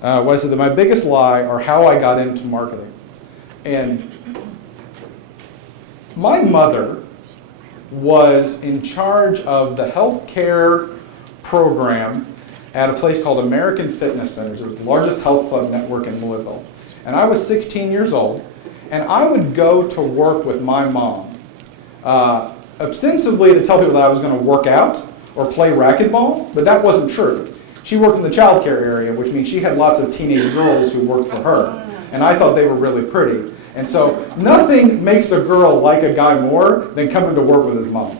What I said that my biggest lie or how I got into marketing. And my mother was in charge of the healthcare program at a place called American Fitness Centers. It was the largest health club network in Louisville. And I was 16 years old, and I would go to work with my mom, ostensibly to tell people that I was going to work out or play racquetball, but that wasn't true. She worked in the child care area, which means she had lots of teenage girls who worked for her, and I thought they were really pretty. And so nothing makes a girl like a guy more than coming to work with his mom.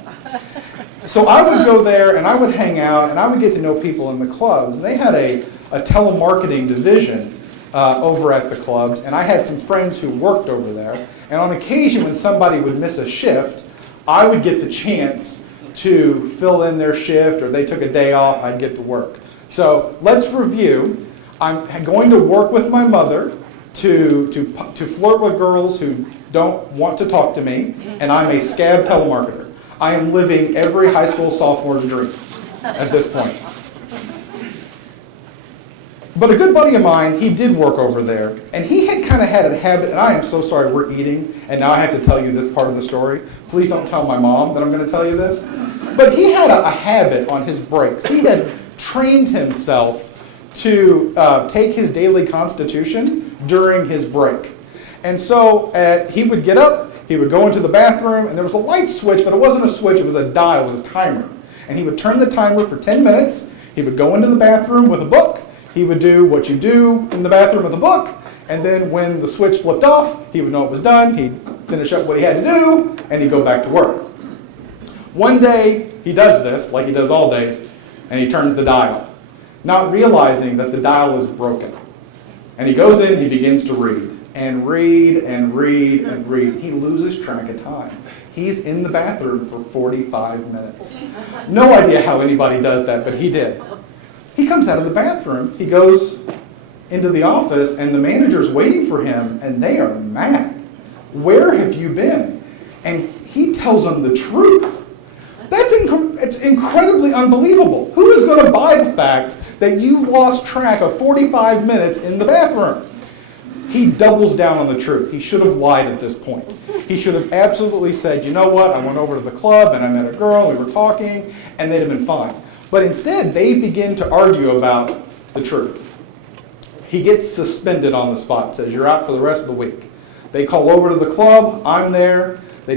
So I would go there and I would hang out and I would get to know people in the clubs. And they had a telemarketing division over at the clubs, and I had some friends who worked over there. And on occasion when somebody would miss a shift, I would get the chance to fill in their shift, or they took a day off, I'd get to work. So let's review. I'm going to work with my mother to flirt with girls who don't want to talk to me, and I'm a scab telemarketer. I am living every high school sophomore's dream at this point. But a good buddy of mine, he did work over there, and he had kind of had a habit, and I am so sorry we're eating, and now I have to tell you this part of the story. Please don't tell my mom that I'm going to tell you this. But he had a habit on his breaks. He had trained himself to take his daily constitution during his break. And so he would get up, he would go into the bathroom, and there was a light switch, but it wasn't a switch, it was a dial, it was a timer. And he would turn the timer for 10 minutes, he would go into the bathroom with a book, he would do what you do in the bathroom with a book, and then when the switch flipped off, he would know it was done, he'd finish up what he had to do, and he'd go back to work. One day, he does this, like he does all days, and he turns the dial, not realizing that the dial is broken. And he goes in, he begins to read, and read, and read, and read. He loses track of time. He's in the bathroom for 45 minutes. No idea how anybody does that, but he did. He comes out of the bathroom, he goes into the office, and the manager's waiting for him, and they are mad. Where have you been? And he tells them the truth. It's incredibly unbelievable. Who is going to buy the fact that you've lost track of 45 minutes in the bathroom? He doubles down on the truth. He should have lied at this point. He should have absolutely said, you know what, I went over to the club and I met a girl, we were talking, and they'd have been fine. But instead, they begin to argue about the truth. He gets suspended on the spot, says, you're out for the rest of the week. They call over to the club, I'm there, they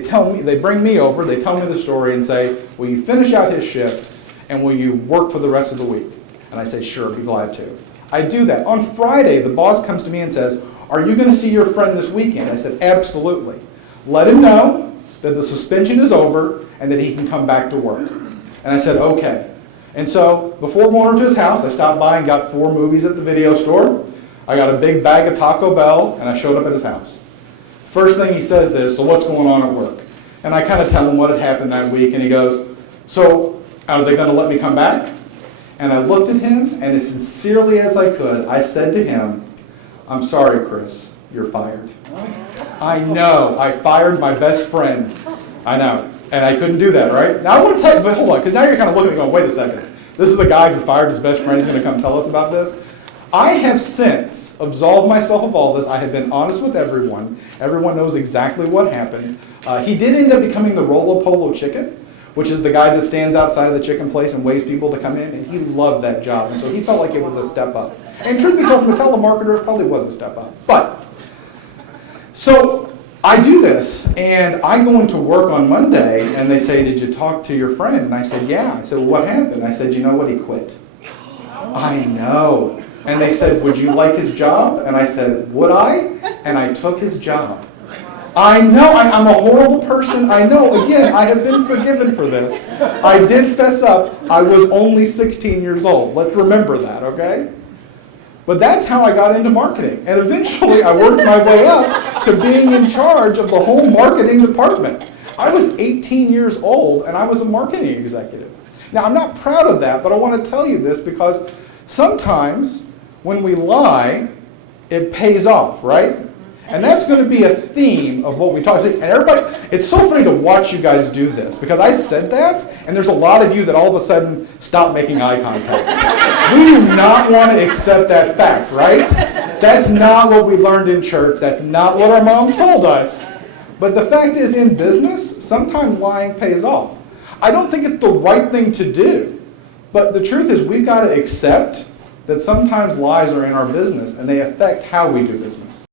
bring me over, they tell me the story and say, will you finish out his shift and will you work for the rest of the week? And I say, sure, be glad to. I do that. On Friday, the boss comes to me and says, are you going to see your friend this weekend? I said, absolutely. Let him know that the suspension is over and that he can come back to work. And I said, okay. And so before going over to his house, I stopped by and got 4 movies at the video store. I got a big bag of Taco Bell, and I showed up at his house. First thing he says is, so what's going on at work? And I kind of tell him what had happened that week, and he goes, so are they going to let me come back? And I looked at him, and as sincerely as I could, I said to him, I'm sorry, Chris, you're fired. I know, I fired my best friend. I know, and I couldn't do that, right? Now I want to tell you, but hold on, because now you're kind of looking at me going, wait a second. This is the guy who fired his best friend, he's going to come tell us about this? I have since absolved myself of all this. I have been honest with everyone. Everyone knows exactly what happened. He did end up becoming the Rolo Polo chicken, which is the guy that stands outside of the chicken place and waits people to come in, and he loved that job, and so he felt like it was a step up. And truth be told, from a telemarketer, it probably was a step up. But, so I do this, and I go into work on Monday, and they say, did you talk to your friend? And I said, yeah. I said, well, what happened? I said, you know what, he quit. I know. And they said, would you like his job? And I said, would I? And I took his job. I know, I'm a horrible person. I know, again, I have been forgiven for this. I did fess up. I was only 16 years old. Let's remember that, okay? But that's how I got into marketing. And eventually, I worked my way up to being in charge of the whole marketing department. I was 18 years old, and I was a marketing executive. Now, I'm not proud of that, but I want to tell you this because sometimes when we lie, it pays off, right? And that's going to be a theme of what we talk about. And everybody, it's so funny to watch you guys do this, because I said that, and there's a lot of you that all of a sudden stop making eye contact. We do not want to accept that fact, right? That's not what we learned in church. That's not what our moms told us. But the fact is, in business, sometimes lying pays off. I don't think it's the right thing to do. But the truth is, we've got to accept that sometimes lies are in our business, and they affect how we do business.